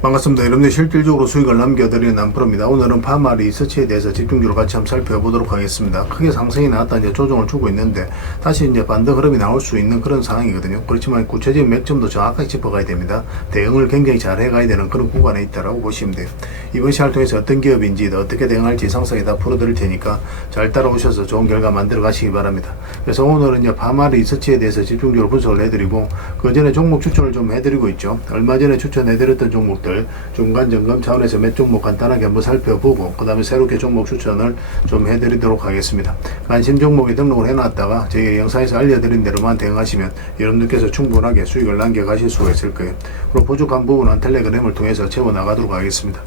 반갑습니다. 여러분들 실질적으로 수익을 남겨드리는 남프로입니다. 오늘은 파마 리서치에 대해서 집중적으로 같이 한번 살펴보도록 하겠습니다. 크게 상승이 나왔다 이제 조정을 주고 있는데 다시 이제 반등 흐름이 나올 수 있는 그런 상황이거든요. 그렇지만 구체적인 맥점도 정확하게 짚어가야 됩니다. 대응을 굉장히 잘 해가야 되는 그런 구간에 있다라고 보시면 돼요. 이번 시간을 통해서 어떤 기업인지 어떻게 대응할지 상세히 다 풀어드릴 테니까 잘 따라오셔서 좋은 결과 만들어 가시기 바랍니다. 그래서 오늘은 이제 파마 리서치에 대해서 집중적으로 분석을 해드리고 그 전에 종목 추천을 좀 해드리고 있죠. 얼마 전에 추천해드렸던 종목들 중간 점검 차원에서 몇 종목 간단하게 한번 살펴보고 그 다음에 새롭게 종목 추천을 좀 해드리도록 하겠습니다. 관심 종목에 등록을 해놨다가 저희 영상에서 알려드린 대로만 대응하시면 여러분들께서 충분하게 수익을 남겨가실 수가 있을 거예요. 그리고 부족한 부분은 텔레그램을 통해서 채워나가도록 하겠습니다.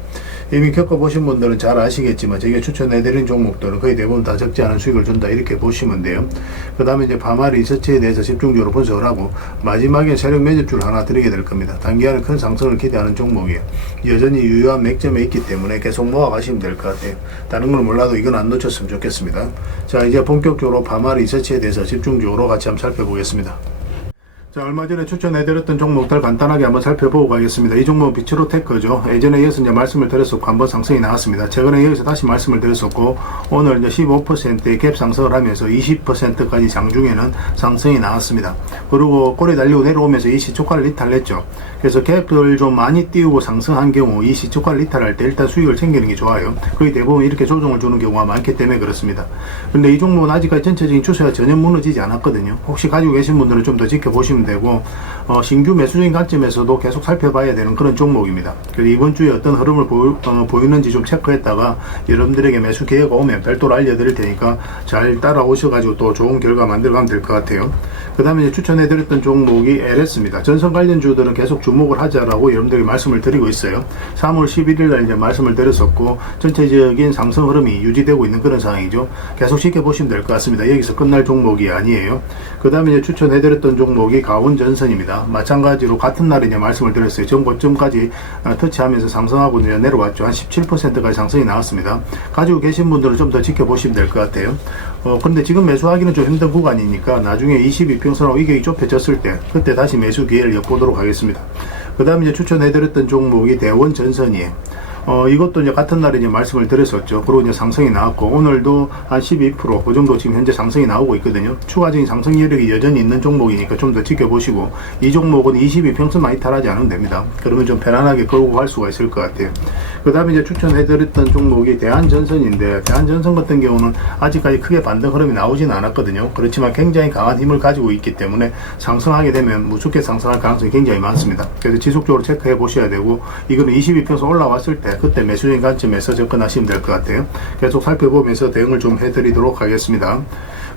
이미 겪어보신 분들은 잘 아시겠지만 저희가 추천해드린 종목들은 거의 대부분 다 적지 않은 수익을 준다 이렇게 보시면 돼요. 그 다음에 이제 파마 리서치에 대해서 집중적으로 분석을 하고 마지막에 세력 매집주를 하나 드리게 될 겁니다. 단기간에 큰 상승을 기대하는 종목이에요. 여전히 유효한 맥점에 있기 때문에 계속 모아가시면 될 것 같아요. 다른 건 몰라도 이건 안 놓쳤으면 좋겠습니다. 자, 이제 본격적으로 파마 리서치에 대해서 집중적으로 같이 한번 살펴보겠습니다. 자, 얼마 전에 추천해드렸던 종목들 간단하게 한번 살펴보고 가겠습니다. 이 종목은 비츠로테크죠. 예전에 이어서 이제 말씀을 드렸었고 한번 상승이 나왔습니다. 최근에 여기서 다시 말씀을 드렸었고 오늘 이제 15%의 갭 상승을 하면서 20%까지 장중에는 상승이 나왔습니다. 그리고 꼬리 달리고 내려오면서 이 시초가를 이탈했죠. 그래서 갭을 좀 많이 띄우고 상승한 경우 이 시초가를 이탈할 때 일단 수익을 챙기는 게 좋아요. 거의 대부분 이렇게 조정을 주는 경우가 많기 때문에 그렇습니다. 그런데 이 종목은 아직까지 전체적인 추세가 전혀 무너지지 않았거든요. 혹시 가지고 계신 분들은 좀 더 지켜보시면 되고 신규 매수적인 관점에서도 계속 살펴봐야 되는 그런 종목입니다. 그래서 이번 주에 어떤 흐름을 보이는지 좀 체크했다가 여러분들에게 매수 기회가 오면 별도로 알려드릴 테니까 잘 따라오셔가지고 또 좋은 결과 만들어가면 될 것 같아요. 그 다음에 추천해드렸던 종목이 LS입니다. 전선 관련주들은 계속 주목을 하자라고 여러분들에게 말씀을 드리고 있어요. 3월 11일 날 이제 말씀을 드렸었고 전체적인 상승 흐름이 유지되고 있는 그런 상황이죠. 계속 지켜보시면 될 것 같습니다. 여기서 끝날 종목이 아니에요. 그 다음에 추천해드렸던 종목이 가온전선입니다. 마찬가지로 같은 날에 이제 말씀을 드렸어요. 전고점까지 터치하면서 상승하고 이제 내려왔죠. 한 17%까지 상승이 나왔습니다. 가지고 계신 분들은 좀 더 지켜보시면 될 것 같아요. 근데 지금 매수하기는 좀 힘든 구간이니까 나중에 22평선하고 이격이 좁혀졌을 때 그때 다시 매수 기회를 엿보도록 하겠습니다. 그 다음에 이제 추천해드렸던 종목이 대원전선이에요. 이것도 이제 같은 날에 이제 말씀을 드렸었죠. 그리고 이제 상승이 나왔고, 오늘도 한 12%, 그 정도 지금 현재 상승이 나오고 있거든요. 추가적인 상승 여력이 여전히 있는 종목이니까 좀 더 지켜보시고, 이 종목은 22평선만 이탈하지 않으면 됩니다. 그러면 좀 편안하게 끌고 갈 수가 있을 것 같아요. 그 다음에 이제 추천해드렸던 종목이 대한전선인데, 대한전선 같은 경우는 아직까지 크게 반등 흐름이 나오지는 않았거든요. 그렇지만 굉장히 강한 힘을 가지고 있기 때문에 상승하게 되면 무섭게 상승할 가능성이 굉장히 많습니다. 그래서 지속적으로 체크해 보셔야 되고, 이거는 22평선 올라왔을 때 그때 매수적인 관점에서 접근하시면 될 것 같아요. 계속 살펴보면서 대응을 좀 해드리도록 하겠습니다.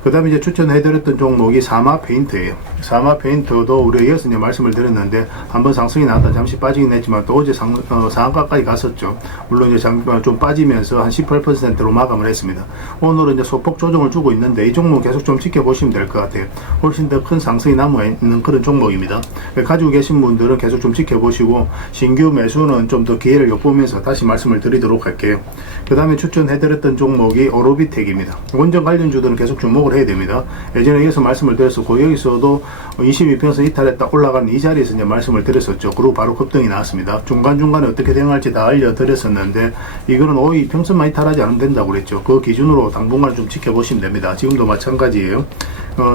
그 다음에 이제 추천해드렸던 종목이 사마페인트예요. 사마페인트도 우리가 이어서 이제 말씀을 드렸는데 한번 상승이 나왔다 잠시 빠지긴 했지만 또 어제 상한가까지 갔었죠. 물론 이제 잠깐 좀 빠지면서 한 18%로 마감을 했습니다. 오늘은 이제 소폭 조정을 주고 있는데 이 종목 계속 좀 지켜보시면 될 것 같아요. 훨씬 더 큰 상승이 남아있는 그런 종목입니다. 가지고 계신 분들은 계속 좀 지켜보시고 신규 매수는 좀 더 기회를 엿보면서 다시 말씀을 드리도록 할게요. 그 다음에 추천해드렸던 종목이 오로비텍입니다. 원전 관련주들은 계속 주목을 해야 됩니다. 예전에 여기서 말씀을 드렸었고 여기서도 22평선 이탈했다 올라간 이 자리에서 이제 말씀을 드렸었죠. 그리고 바로 급등이 나왔습니다. 중간중간에 어떻게 대응할지 다 알려드렸었는데 이거는 52평선만 이탈하지 않으면 된다고 그랬죠. 그 기준으로 당분간 좀 지켜보시면 됩니다. 지금도 마찬가지예요.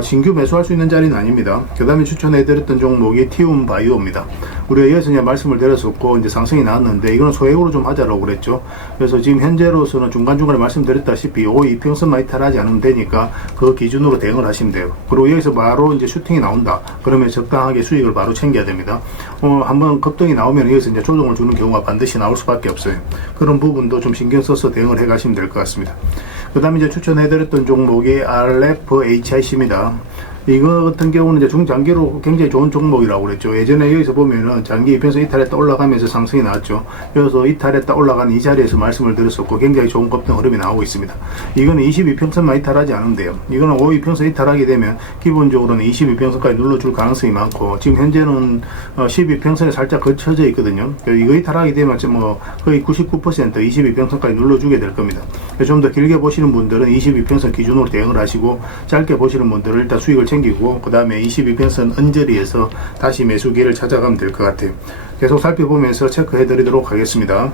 신규 매수할 수 있는 자리는 아닙니다. 그 다음에 추천해드렸던 종목이 티움바이오입니다. 우리가 이어서 이제 말씀을 드렸었고 이제 상승이 나왔는데 이거는 소액으로 좀 하자라고 그랬죠. 그래서 지금 현재로서는 중간중간에 말씀드렸다시피 52평선만 이탈하지 않으면 되니까 그 기준으로 대응을 하시면 돼요. 그리고 여기서 바로 이제 슈팅이 나온다. 그러면 적당하게 수익을 바로 챙겨야 됩니다. 한번 급등이 나오면 여기서 이제 조정을 주는 경우가 반드시 나올 수밖에 없어요. 그런 부분도 좀 신경 써서 대응을 해 가시면 될 것 같습니다. 그 다음에 이제 추천해드렸던 종목이 RFHIC입니다. 이거 같은 경우는 이제 중장기로 굉장히 좋은 종목이라고 그랬죠. 예전에 여기서 보면은 장기 이평선 이탈했다 올라가면서 상승이 나왔죠. 여기서 이탈했다 올라간 이 자리에서 말씀을 드렸었고 굉장히 좋은 급등 흐름이 나오고 있습니다. 이거는 22평선만 이탈하지 않으면 돼요. 이거는 52평선 이탈하게 되면 기본적으로는 22평선까지 눌러줄 가능성이 많고 지금 현재는 12평선에 살짝 걸쳐져 있거든요. 이거 이탈하게 되면 뭐 거의 99% 22평선까지 눌러주게 될 겁니다. 좀 더 길게 보시는 분들은 22평선 기준으로 대응을 하시고 짧게 보시는 분들은 일단 수익을 챙기고 그 다음에 22평선 언저리에서 다시 매수기를 찾아가면 될 것 같아요. 계속 살펴보면서 체크해 드리도록 하겠습니다.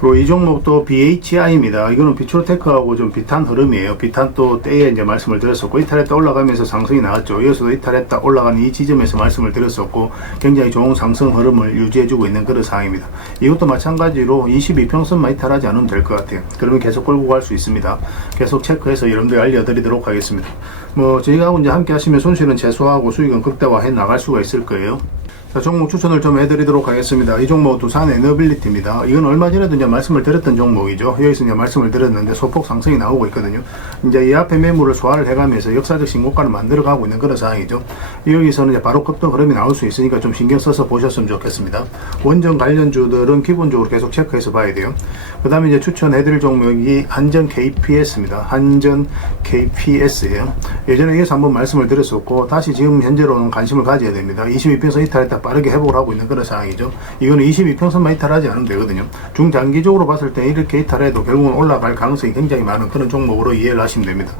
그리고 이 종목도 BHI입니다. 이거는 비트로테크하고 좀 비슷한 흐름이에요. 비슷한 또 때에 이제 말씀을 드렸었고, 이탈했다 올라가면서 상승이 나왔죠. 이어서도 이탈했다 올라간 이 지점에서 말씀을 드렸었고, 굉장히 좋은 상승 흐름을 유지해주고 있는 그런 상황입니다. 이것도 마찬가지로 22평선만 이탈하지 않으면 될 것 같아요. 그러면 계속 끌고 갈 수 있습니다. 계속 체크해서 여러분들 알려드리도록 하겠습니다. 저희하고 이제 함께 하시면 손실은 최소화하고 수익은 극대화해 나갈 수가 있을 거예요. 자, 종목 추천을 좀 해드리도록 하겠습니다. 이 종목 두산 에너빌리티입니다. 이건 얼마 전에도 이제 말씀을 드렸던 종목이죠. 여기서 이제 말씀을 드렸는데 소폭 상승이 나오고 있거든요. 이제 이 앞에 매물을 소화를 해가면서 역사적 신고가를 만들어가고 있는 그런 상황이죠. 여기서는 이제 바로 급등 흐름이 나올 수 있으니까 좀 신경 써서 보셨으면 좋겠습니다. 원전 관련주들은 기본적으로 계속 체크해서 봐야 돼요. 그 다음에 이제 추천해드릴 종목이 한전 KPS입니다. 한전 KPS예요. 예전에 여기서 한번 말씀을 드렸었고, 다시 지금 현재로는 관심을 가져야 됩니다. 22평선 이탈했다 빠르게 회복을 하고 있는 그런 상황이죠. 이거는 22평선만 이탈하지 않으면 되거든요. 중장기적으로 봤을 때 이렇게 이탈해도 결국은 올라갈 가능성이 굉장히 많은 그런 종목으로 이해를 하시면 됩니다.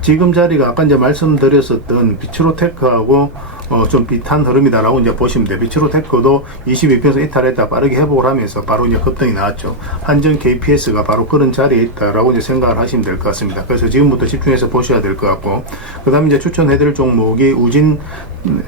지금 자리가 아까 이제 말씀드렸었던 비츠로테크하고 좀 비슷한 흐름이다라고 이제 보시면 돼요. 비츠로테크도 22평선 이탈했다 빠르게 회복을 하면서 바로 이제 급등이 나왔죠. 한전 KPS가 바로 그런 자리에 있다라고 이제 생각을 하시면 될 것 같습니다. 그래서 지금부터 집중해서 보셔야 될 것 같고, 그 다음에 이제 추천해드릴 종목이 우진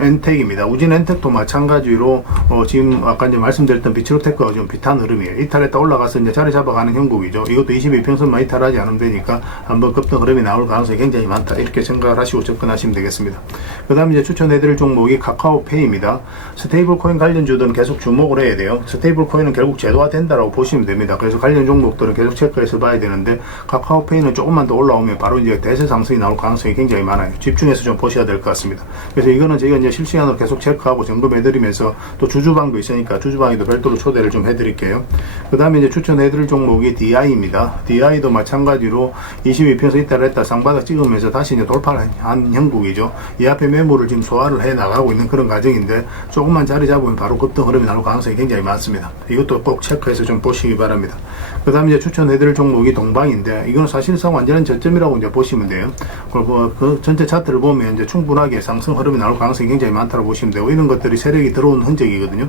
엔텍입니다. 우진 엔텍도 마찬가지로 지금 아까 이제 말씀드렸던 비츠로테크와 좀 비슷한 흐름이에요. 이탈했다 올라가서 이제 자리 잡아가는 형국이죠. 이것도 22평선만 이탈하지 않으면 되니까 한번 급등 흐름이 나올 가능성이 굉장히 많다, 이렇게 생각을 하시고 접근하시면 되겠습니다. 그 다음에 이제 추천해드릴 종목이 카카오페이입니다. 스테이블 코인 관련주들은 계속 주목을 해야 돼요. 스테이블 코인은 결국 제도화 된다라고 보시면 됩니다. 그래서 관련 종목들은 계속 체크해서 봐야 되는데, 카카오페이는 조금만 더 올라오면 바로 이제 대세 상승이 나올 가능성이 굉장히 많아요. 집중해서 좀 보셔야 될 것 같습니다. 그래서 이거는 저희가 이제 실시간으로 계속 체크하고 점검해드리면서, 또 주주방도 있으니까 주주방에도 별도로 초대를 좀 해드릴게요. 그 다음에 이제 추천해드릴 종목이 DI입니다. DI도 마찬가지로 22평선 이탈했다 상바닥 찍으면서 다시 이제 돌파한 형국이죠. 이 앞에 매물을 지금 소화를 해 나가고 있는 그런 과정인데, 조금만 자리 잡으면 바로 급등 흐름이 나올 가능성이 굉장히 많습니다. 이것도 꼭 체크해서 좀 보시기 바랍니다. 그 다음에 이제 추천해드릴 종목이 동방인데, 이건 사실상 완전한 저점이라고 이제 보시면 돼요. 그리고 그 전체 차트를 보면 이제 충분하게 상승 흐름이 나올 가능성이 굉장히 많다고 보시면 되고, 이런 것들이 세력이 들어온 흔적이거든요.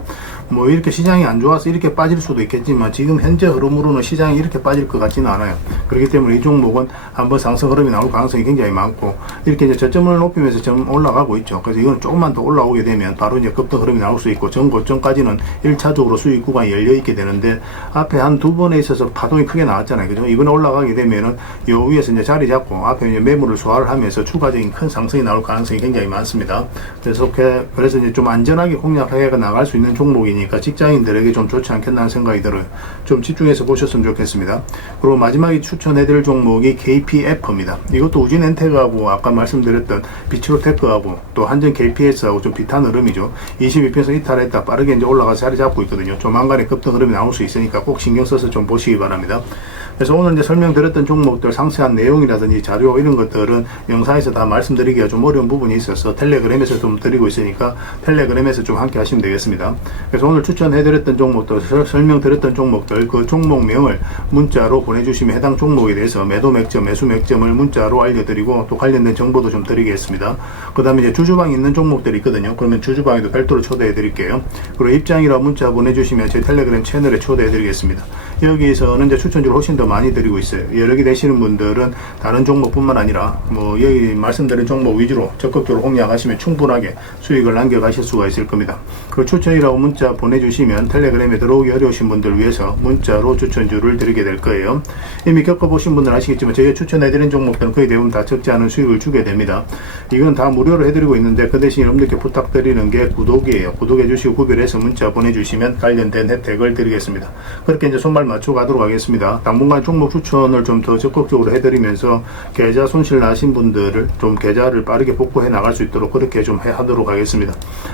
이렇게 시장이 안 좋아서 이렇게 빠질 수도 있겠지만, 지금 현재 흐름으로는 시장이 이렇게 빠질 것 같지는 않아요. 그렇기 때문에 이 종목은 한번 상승 흐름이 나올 가능성이 굉장히 많고, 이렇게 이제 저점을 높이면서 좀 올라가고 있죠. 그래서 이건 조금만 더 올라오게 되면 바로 이제 급등 흐름이 나올 수 있고, 전 고점까지는 1차적으로 수익 구간이 열려 있게 되는데, 앞에 한 두 번에 있어서 파동이 크게 나왔잖아요. 그죠? 이번에 올라가게 되면은 요 위에서 이제 자리 잡고 앞에 이제 매물을 소화를 하면서 추가적인 큰 상승이 나올 가능성이 굉장히 많습니다. 그래서 이제 좀 안전하게 공략해 나갈 수 있는 종목이니까 직장인들에게 좀 좋지 않겠나 하는 생각이 들어요. 좀 집중해서 보셨으면 좋겠습니다. 그리고 마지막에 추천해드릴 종목이 KPF입니다. 이것도 우진 엔텍하고 아까 말씀드렸던 비츠로테크하고 또 한전 KPS하고 좀 비슷한 흐름이죠. 22평선 이탈했다 빠르게 이제 올라가서 자리 잡고 있거든요. 조만간에 급등 흐름이 나올 수 있으니까 꼭 신경 써서 좀 보시기 바랍니다. 그래서 오늘 이제 설명드렸던 종목들 상세한 내용이라든지 자료 이런 것들은 영상에서 다 말씀드리기가 좀 어려운 부분이 있어서 텔레그램에서 좀 드리고 있으니까 텔레그램에서 좀 함께 하시면 되겠습니다. 그래서 오늘 추천해드렸던 종목들, 설명드렸던 종목들, 그 종목명을 문자로 보내주시면 해당 종목에 대해서 매도 맥점, 매수 맥점을 문자로 알려드리고, 또 관련된 정보도 좀 드리겠습니다. 그 다음에 이제 주주방에 있는 종목들이 있거든요. 그러면 주주방에도 별도로 초대해드릴게요. 그리고 입장이라 문자 보내주시면 제 텔레그램 채널에 초대해드리겠습니다. 여기에서는 이제 추천주를 훨씬 더 많이 드리고 있어요. 여러 개 되시는 분들은 다른 종목뿐만 아니라 여기 말씀드린 종목 위주로 적극적으로 공략하시면 충분하게 수익을 남겨가실 수가 있을 겁니다. 그 추천이라고 문자 보내주시면 텔레그램에 들어오기 어려우신 분들 위해서 문자로 추천주를 드리게 될 거예요. 이미 겪어보신 분들은 아시겠지만 저희가 추천해드린 종목들은 거의 대부분 다 적지 않은 수익을 주게 됩니다. 이건 다 무료로 해드리고 있는데, 그 대신 여러분들께 부탁드리는 게 구독이에요. 구독해주시고 구별해서 문자 보내주시면 관련된 혜택을 드리겠습니다. 그렇게 이제 손발 맞춰 가도록 하겠습니다. 당분간 종목 추천을 좀 더 적극적으로 해드리면서 계좌 손실 나신 분들을 좀 계좌를 빠르게 복구해 나갈 수 있도록 그렇게 좀 하도록 하겠습니다.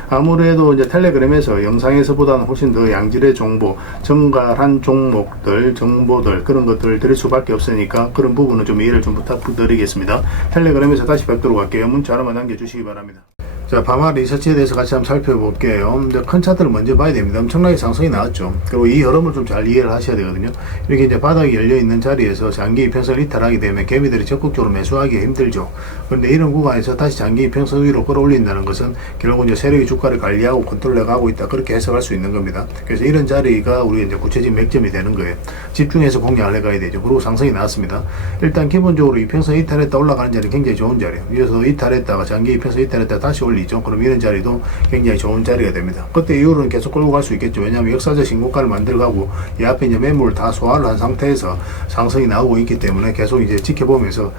아무래도 이제 텔레그램에서 영상에서보다는 훨씬 더 양질의 정보, 정갈한 종목들, 정보들 그런 것들을 드릴 수밖에 없으니까 그런 부분은 좀 이해를 좀 부탁드리겠습니다. 텔레그램에서 다시 뵙도록 할게요. 문자 하나만 남겨주시기 바랍니다. 자, 파마 리서치에 대해서 같이 한번 살펴볼게요. 이제 큰 차트를 먼저 봐야 됩니다. 엄청나게 상승이 나왔죠. 그리고 이 흐름을 좀 잘 이해를 하셔야 되거든요. 이렇게 이제 바닥이 열려 있는 자리에서 장기 이평선을 이탈하게 되면 개미들이 적극적으로 매수하기 힘들죠. 그런데 이런 구간에서 다시 장기 이평선 위로 끌어올린다는 것은 결국 이제 세력이 주가를 관리하고 컨트롤해 가고 있다. 그렇게 해석할 수 있는 겁니다. 그래서 이런 자리가 우리 이제 구체적인 맥점이 되는 거예요. 집중해서 공략을 해가야 되죠. 그리고 상승이 나왔습니다. 일단 기본적으로 이평선 이탈했다 올라가는 자리 굉장히 좋은 자리예요. 그래서 이탈했다가 장기 이평선 이탈했다 다시 올리죠. 그럼 이런 자리도 굉장히 좋은 자리가 됩니다. 그때 이후로는 계속 끌고 갈 수 있겠죠. 왜냐하면 역사적 신고가를 만들어가고 이 앞에 이제 매물을 다 소화를 한 상태에서 상승이 나오고 있기 때문에 계속 이제 지켜보면서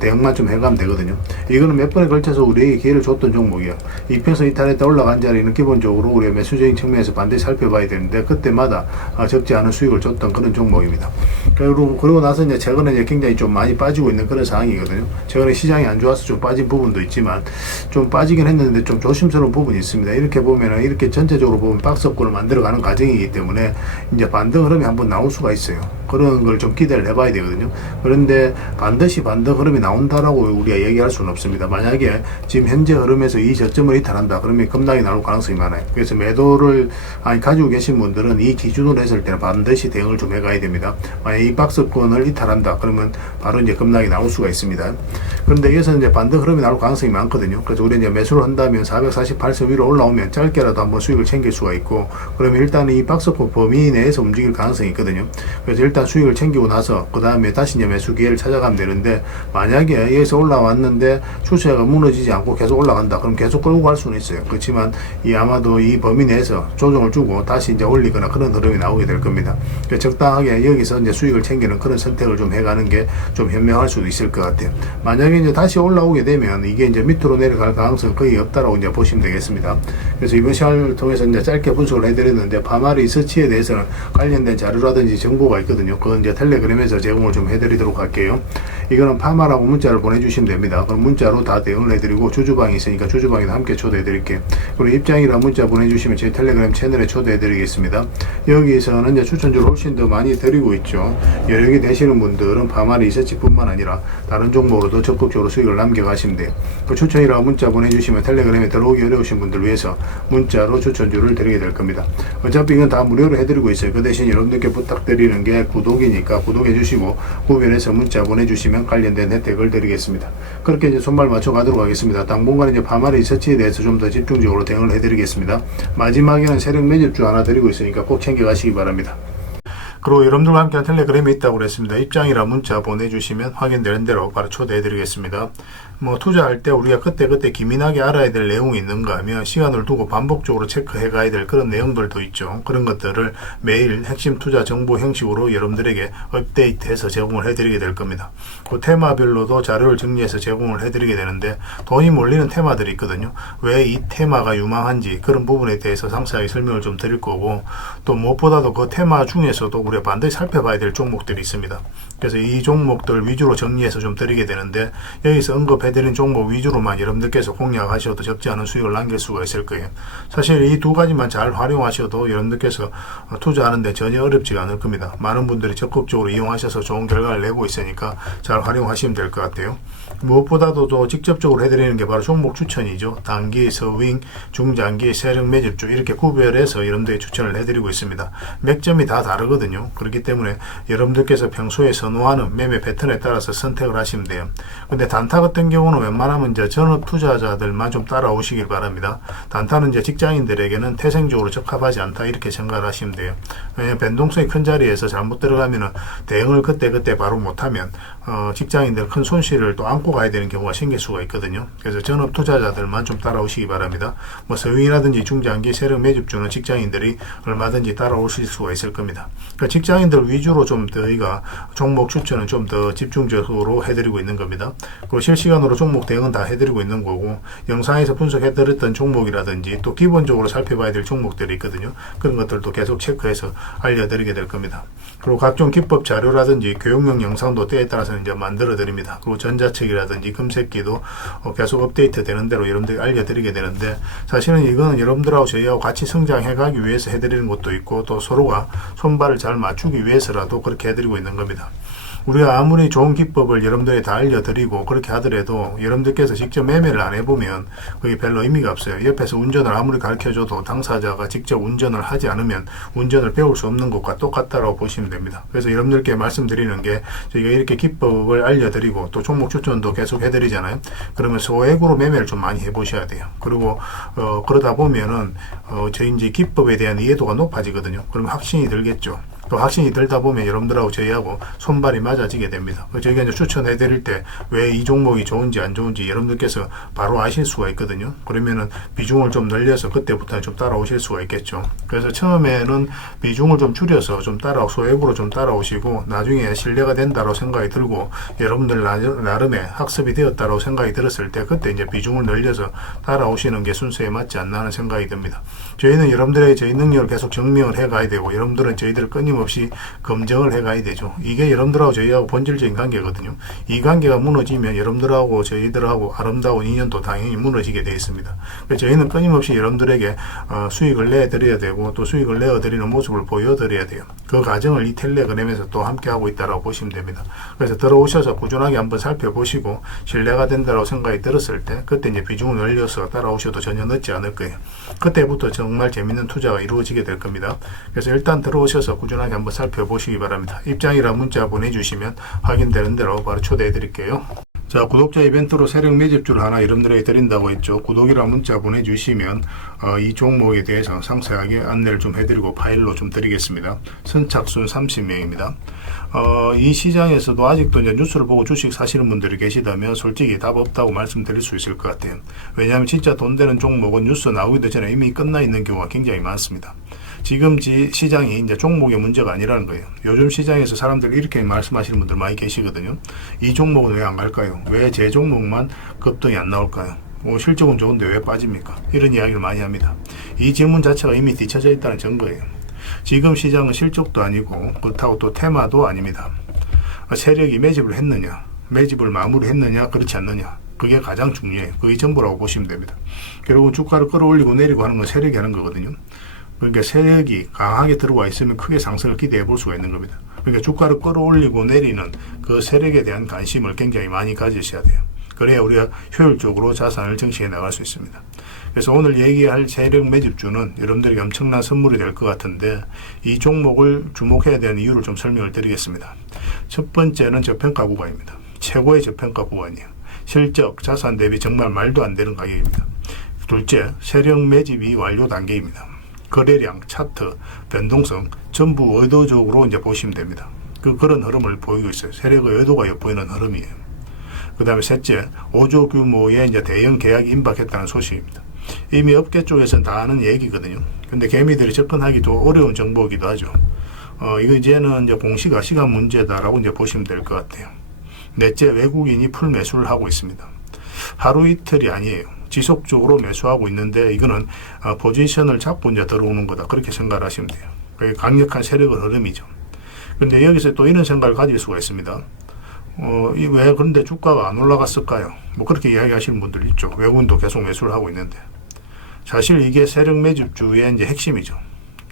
대응만 좀 해가면 되거든요. 이거는 몇 번에 걸쳐서 우리에게 기회를 줬던 종목이에요. 이평선 이탈했다 올라간 자리는 기본적으로 우리가 매수적인 측면에서 반드시 살펴봐야 되는데 그때마다 적지 않은 수익을 줬던 그런 종목입니다. 그리고 나서 이제 최근에 이제 굉장히 좀 많이 빠지고 있는 그런 상황이거든요. 최근에 시장이 안 좋아서 좀 빠진 부분도 있지만 좀 빠지긴 했는데 좀 조심스러운 부분이 있습니다. 이렇게 보면은 이렇게 전체적으로 보면 박스권을 만들어가는 과정이기 때문에 이제 반등 흐름이 한번 나올 수가 있어요. 그런 걸 좀 기대를 해봐야 되거든요. 그런데 반드시 반등 흐름이 나온다라고 우리가 얘기할 수는 없습니다. 만약에 지금 현재 흐름에서 이 저점을 이탈한다 그러면 급락이 나올 가능성이 많아요. 그래서 매도를 가지고 계신 분들은 이 기준으로 했을 때는 반드시 대응을 좀 해가야 됩니다. 만약 이 박스권을 이탈한다 그러면 바로 이제 급락이 나올 수가 있습니다. 그런데 여기서 이제 반등 흐름이 나올 가능성이 많거든요. 그래서 우리 이제 매수를 한다면 448선 위로 올라오면 짧게라도 한번 수익을 챙길 수가 있고, 그러면 일단은 이 박스권 범위 내에서 움직일 가능성이 있거든요. 그래서 일단 수익을 챙기고 나서 그 다음에 다시 이제 매수 기회를 찾아가면 되는데, 만약에 여기서 올라왔는데 추세가 무너지지 않고 계속 올라간다 그럼 계속 끌고 갈 수는 있어요. 그렇지만 아마도 이 범위 내에서 조정을 주고 다시 이제 올리거나 그런 흐름이 나오게 될 겁니다. 적당하게 여기서 이제 수익을 챙기는 그런 선택을 좀 해가는 게 좀 현명할 수도 있을 것 같아요. 만약에 이제 다시 올라오게 되면 이게 이제 밑으로 내려갈 가능성은 거의 없다라고 이제 보시면 되겠습니다. 그래서 이번 시간을 통해서 이제 짧게 분석을 해드렸는데, 파마 리서치에 대해서는 관련된 자료라든지 정보가 있거든요. 그건 이제 텔레그램에서 제공을 좀 해드리도록 할게요. 이거는 파마라고 문자를 보내주시면 됩니다. 그럼 문자로 다 대응을 해드리고, 주주방이 있으니까 주주방에도 함께 초대해드릴게요. 그리고 입장이라 문자 보내주시면 저희 텔레그램 채널에 초대해드리겠습니다. 여기서는 이제 추천주를 훨씬 더 많이 드리고 있죠. 여력이 되시는 분들은 파마 리서치뿐만 아니라 다른 종목으로도 적극적으로 수익을 남겨가시면 돼요. 그 추천이라고 문자 보내주시면 텔레그램에 들어오기 어려우신 분들 위해서 문자로 추천주를 드리게 될 겁니다. 어차피 이건 다 무료로 해드리고 있어요. 그 대신 여러분들께 부탁드리는 게 구독이니까 구독해주시고 구별해서 문자 보내주시면 관련된 혜택을 드리겠습니다. 그렇게 이제 손발 맞춰 가도록 하겠습니다. 당분간 이제 파마 리서치에 대해서 좀 더 집중적으로 대응을 해드리겠습니다. 마지막에는 세력 매집주 하나 드리고 있으니까 꼭 챙겨가시기 바랍니다. 그리고 여러분들과 함께한 텔레그램이 있다고 그랬습니다. 입장이라 문자 보내주시면 확인되는 대로 바로 초대해드리겠습니다. 투자할 때 우리가 그때 기민하게 알아야 될 내용이 있는가 하면 시간을 두고 반복적으로 체크해 가야 될 그런 내용들도 있죠. 그런 것들을 매일 핵심 투자 정보 형식으로 여러분들에게 업데이트해서 제공을 해드리게 될 겁니다. 그 테마별로도 자료를 정리해서 제공을 해드리게 되는데, 돈이 몰리는 테마들이 있거든요. 왜 이 테마가 유망한지 그런 부분에 대해서 상세하게 설명을 좀 드릴 거고, 또 무엇보다도 그 테마 중에서도 우리가 반드시 살펴봐야 될 종목들이 있습니다. 그래서 이 종목들 위주로 정리해서 좀 드리게 되는데, 여기서 언급해드린 종목 위주로만 여러분들께서 공략하셔도 적지 않은 수익을 남길 수가 있을 거예요. 사실 이 두 가지만 잘 활용하셔도 여러분들께서 투자하는데 전혀 어렵지가 않을 겁니다. 많은 분들이 적극적으로 이용하셔서 좋은 결과를 내고 있으니까 잘 활용하시면 될 것 같아요. 무엇보다도 또 직접적으로 해드리는 게 바로 종목 추천이죠. 단기, 서윙, 중장기, 세력 매집주 이렇게 구별해서 여러분들에게 추천을 해드리고 있습니다. 맥점이 다 다르거든요. 그렇기 때문에 여러분들께서 평소에 선호하는 매매 패턴에 따라서 선택을 하시면 돼요. 근데 단타 같은 경우는 웬만하면 이제 전업 투자자들만 좀 따라오시길 바랍니다. 단타는 이제 직장인들에게는 태생적으로 적합하지 않다 이렇게 생각을 하시면 돼요. 왜냐하면 변동성이 큰 자리에서 잘못 들어가면 대응을 그때 바로 못하면 직장인들 큰 손실을 또 안고 가야 되는 경우가 생길 수가 있거든요. 그래서 전업 투자자들만 좀 따라오시기 바랍니다. 서윙이라든지 중장기 세력 매집주는 직장인들이 얼마든지 따라오실 수가 있을 겁니다. 그러니까 직장인들 위주로 좀 저희가 종목 추천은 좀 더 집중적으로 해드리고 있는 겁니다. 그리고 실시간으로 종목 대응은 다 해드리고 있는 거고, 영상에서 분석해드렸던 종목이라든지 또 기본적으로 살펴봐야 될 종목들이 있거든요. 그런 것들도 계속 체크해서 알려드리게 될 겁니다. 그리고 각종 기법 자료라든지 교육용 영상도 때에 따라서 이제 만들어 드립니다. 그리고 전자책이라든지 금색기도 계속 업데이트 되는 대로 여러분들이 알려드리게 되는데, 사실은 이거는 여러분들하고 저희하고 같이 성장해 가기 위해서 해드리는 것도 있고, 또 서로가 손발을 잘 맞추기 위해서라도 그렇게 해드리고 있는 겁니다. 우리가 아무리 좋은 기법을 여러분들이 다 알려드리고 그렇게 하더라도 여러분들께서 직접 매매를 안 해보면 그게 별로 의미가 없어요. 옆에서 운전을 아무리 가르쳐줘도 당사자가 직접 운전을 하지 않으면 운전을 배울 수 없는 것과 똑같다고 보시면 됩니다. 그래서 여러분들께 말씀드리는 게 저희가 이렇게 기법을 알려드리고 또 종목 추천도 계속 해드리잖아요. 그러면 소액으로 매매를 좀 많이 해보셔야 돼요. 그리고 그러다 보면은 저희 이제 기법에 대한 이해도가 높아지거든요. 그러면 확신이 들겠죠. 또 확신이 들다 보면 여러분들하고 저희하고 손발이 맞아지게 됩니다. 저희가 이제 추천해 드릴 때 왜 이 종목이 좋은지 안 좋은지 여러분들께서 바로 아실 수가 있거든요. 그러면은 비중을 좀 늘려서 그때부터 좀 따라오실 수가 있겠죠. 그래서 처음에는 비중을 좀 줄여서 좀 소액으로 좀 따라오시고 나중에 신뢰가 된다고 생각이 들고 여러분들 나름의 학습이 되었다고 생각이 들었을 때 그때 이제 비중을 늘려서 따라오시는 게 순서에 맞지 않나 하는 생각이 듭니다. 저희는 여러분들의 저희 능력을 계속 증명을 해 가야 되고 여러분들은 저희들을 끊임없이 검증을 해 가야 되죠. 이게 여러분들하고 저희하고 본질적인 관계거든요. 이 관계가 무너지면 여러분들하고 저희들하고 아름다운 인연도 당연히 무너지게 되어 있습니다. 그래서 저희는 끊임없이 여러분들에게 수익을 내드려야 되고 또 수익을 내어드리는 모습을 보여드려야 돼요. 그 과정을 이 텔레그램에서 또 함께 하고 있다고 보시면 됩니다. 그래서 들어오셔서 꾸준하게 한번 살펴보시고 신뢰가 된다고 생각이 들었을 때 그때 이제 비중을 늘려서 따라오셔도 전혀 늦지 않을 거예요. 그때부터 정말 재밌는 투자가 이루어지게 될 겁니다. 그래서 일단 들어오셔서 꾸준하게 한번 살펴보시기 바랍니다. 입장이랑 문자 보내주시면 확인되는 대로 바로 초대해 드릴게요. 자, 구독자 이벤트로 세력 매집주를 하나 여러분들에게 드린다고 했죠. 구독이랑 문자 보내주시면 이 종목에 대해서 상세하게 안내를 좀 해드리고 파일로 좀 드리겠습니다. 선착순 30명입니다. 이 시장에서도 아직도 이제 뉴스를 보고 주식 사시는 분들이 계시다면 솔직히 답 없다고 말씀드릴 수 있을 것 같아요. 왜냐하면 진짜 돈 되는 종목은 뉴스 나오기도 전에 이미 끝나 있는 경우가 굉장히 많습니다. 지금 시장이 이제 종목의 문제가 아니라는 거예요. 요즘 시장에서 사람들이 이렇게 말씀하시는 분들 많이 계시거든요. 이 종목은 왜 안 갈까요? 왜 제 종목만 급등이 안 나올까요? 실적은 좋은데 왜 빠집니까? 이런 이야기를 많이 합니다. 이 질문 자체가 이미 뒤쳐져 있다는 증거예요. 지금 시장은 실적도 아니고 그렇다고 또 테마도 아닙니다. 세력이 매집을 했느냐, 매집을 마무리했느냐, 그렇지 않느냐. 그게 가장 중요해요. 그게 전부라고 보시면 됩니다. 결국은 주가를 끌어올리고 내리고 하는 건 세력이 하는 거거든요. 그러니까 세력이 강하게 들어와 있으면 크게 상승을 기대해 볼 수가 있는 겁니다. 그러니까 주가를 끌어올리고 내리는 그 세력에 대한 관심을 굉장히 많이 가지셔야 돼요. 그래야 우리가 효율적으로 자산을 정치해 나갈 수 있습니다. 그래서 오늘 얘기할 세력 매집주는 여러분들에게 엄청난 선물이 될 것 같은데 이 종목을 주목해야 되는 이유를 좀 설명을 드리겠습니다. 첫 번째는 저평가 구간입니다. 최고의 저평가 구간이에요. 실적, 자산 대비 정말 말도 안 되는 가격입니다. 둘째, 세력 매집이 완료 단계입니다. 거래량, 차트, 변동성 전부 의도적으로 이제 보시면 됩니다. 그런 흐름을 보이고 있어요. 세력의 의도가 엿보이는 흐름이에요. 그 다음에 셋째, 5조 규모의 이제 대형 계약이 임박했다는 소식입니다. 이미 업계 쪽에서는 다 아는 얘기거든요. 근데 개미들이 접근하기도 어려운 정보이기도 하죠. 이거 이제는 이제 공시가 시간 문제다라고 이제 보시면 될 것 같아요. 넷째, 외국인이 풀 매수를 하고 있습니다. 하루 이틀이 아니에요. 지속적으로 매수하고 있는데 이거는 포지션을 잡고 이제 들어오는 거다. 그렇게 생각을 하시면 돼요. 그게 강력한 세력의 흐름이죠. 근데 여기서 또 이런 생각을 가질 수가 있습니다. 왜 그런데 주가가 안 올라갔을까요? 뭐 그렇게 이야기하시는 분들 있죠. 외국인도 계속 매수를 하고 있는데. 사실 이게 세력 매집주의 이제 핵심이죠.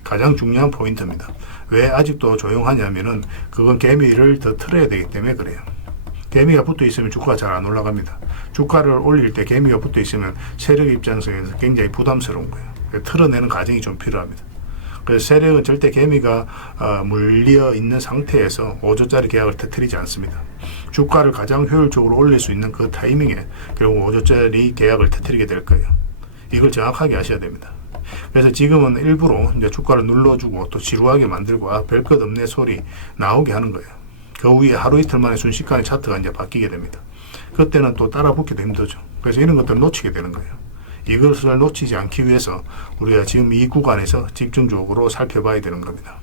가장 중요한 포인트입니다. 왜 아직도 조용하냐면은 그건 개미를 더 틀어야 되기 때문에 그래요. 개미가 붙어 있으면 주가가 잘 안 올라갑니다. 주가를 올릴 때 개미가 붙어 있으면 세력 입장에서 굉장히 부담스러운 거예요. 틀어내는 과정이 좀 필요합니다. 그래서 세력은 절대 개미가 물려 있는 상태에서 5조짜리 계약을 터뜨리지 않습니다. 주가를 가장 효율적으로 올릴 수 있는 그 타이밍에 결국 5조짜리 계약을 터뜨리게 될 거예요. 이걸 정확하게 아셔야 됩니다. 그래서 지금은 일부러 이제 주가를 눌러주고 또 지루하게 만들고 별 것 없네 소리 나오게 하는 거예요. 그 후에 하루 이틀 만에 순식간에 차트가 이제 바뀌게 됩니다. 그때는 또 따라붙기도 힘들죠. 그래서 이런 것들을 놓치게 되는 거예요. 이것을 놓치지 않기 위해서 우리가 지금 이 구간에서 집중적으로 살펴봐야 되는 겁니다.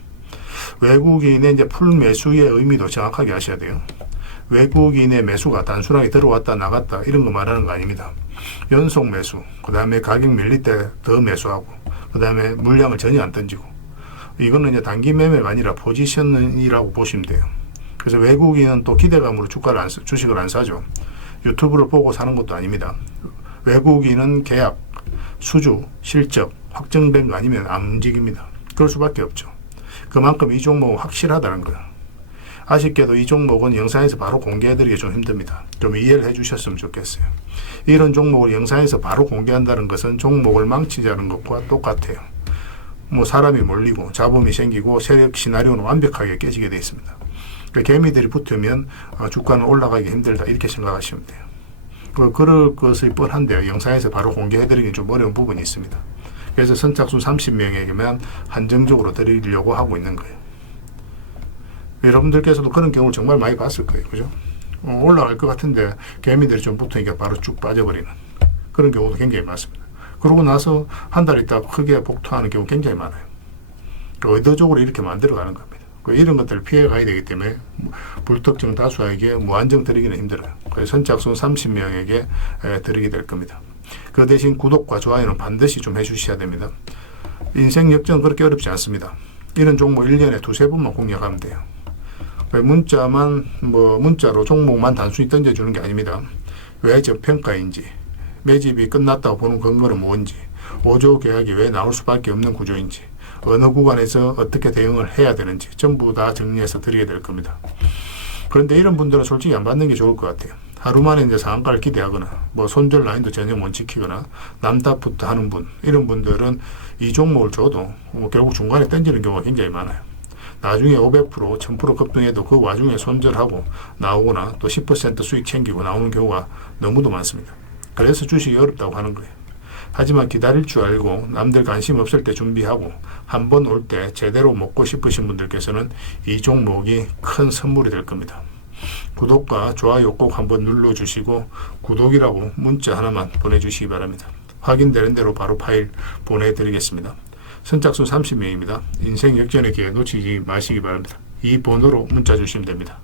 외국인의 이제 풀 매수의 의미도 정확하게 아셔야 돼요. 외국인의 매수가 단순하게 들어왔다 나갔다 이런 거 말하는 거 아닙니다. 연속 매수, 그 다음에 가격 밀릴 때 더 매수하고, 그 다음에 물량을 전혀 안 던지고, 이거는 이제 단기 매매가 아니라 포지션이라고 보시면 돼요. 그래서 외국인은 또 기대감으로 주식을 안 사죠. 유튜브를 보고 사는 것도 아닙니다. 외국인은 계약, 수주, 실적 확정된 거 아니면 안 움직입니다. 그럴 수밖에 없죠. 그만큼 이 종목은 확실하다는 거예요. 아쉽게도 이 종목은 영상에서 바로 공개해드리기 좀 힘듭니다. 좀 이해를 해주셨으면 좋겠어요. 이런 종목을 영상에서 바로 공개한다는 것은 종목을 망치자는 것과 똑같아요. 뭐 사람이 몰리고 잡음이 생기고 세력 시나리오는 완벽하게 깨지게 되어 있습니다. 그러니까 개미들이 붙으면 주가는 올라가기 힘들다 이렇게 생각하시면 돼요. 그럴 것이 뻔한데요. 영상에서 바로 공개해드리기 좀 어려운 부분이 있습니다. 그래서 선착순 30명에게만 한정적으로 드리려고 하고 있는 거예요. 여러분들께서도 그런 경우를 정말 많이 봤을 거예요. 그죠? 올라갈 것 같은데 개미들이 좀 붙으니까 바로 쭉 빠져버리는 그런 경우도 굉장히 많습니다. 그러고 나서 한 달 있다가 크게 복토하는 경우 굉장히 많아요. 의도적으로 이렇게 만들어가는 겁니다. 이런 것들을 피해 가야 되기 때문에 불특정 다수에게 무한정 드리기는 힘들어요. 그래서 선착순 30명에게 드리게 될 겁니다. 그 대신 구독과 좋아요는 반드시 좀 해주셔야 됩니다. 인생 역전은 그렇게 어렵지 않습니다. 이런 종목 1년에 두세 번만 공략하면 돼요. 문자로 종목만 단순히 던져주는 게 아닙니다. 왜 저평가인지, 매집이 끝났다고 보는 근거는 뭔지, 5조 계약이 왜 나올 수밖에 없는 구조인지, 어느 구간에서 어떻게 대응을 해야 되는지 전부 다 정리해서 드리게 될 겁니다. 그런데 이런 분들은 솔직히 안 받는 게 좋을 것 같아요. 하루 만에 이제 상한가를 기대하거나 손절 라인도 전혀 못 지키거나 남답부터 하는 분, 이런 분들은 이 종목을 줘도 결국 중간에 던지는 경우가 굉장히 많아요. 나중에 500%, 1000% 급등해도 그 와중에 손절하고 나오거나 또 10% 수익 챙기고 나오는 경우가 너무도 많습니다. 그래서 주식이 어렵다고 하는 거예요. 하지만 기다릴 줄 알고 남들 관심 없을 때 준비하고 한 번 올 때 제대로 먹고 싶으신 분들께서는 이 종목이 큰 선물이 될 겁니다. 구독과 좋아요 꼭 한번 눌러주시고 구독이라고 문자 하나만 보내주시기 바랍니다. 확인되는 대로 바로 파일 보내드리겠습니다. 선착순 30명입니다. 인생 역전의 기회 놓치지 마시기 바랍니다. 이 번호로 문자 주시면 됩니다.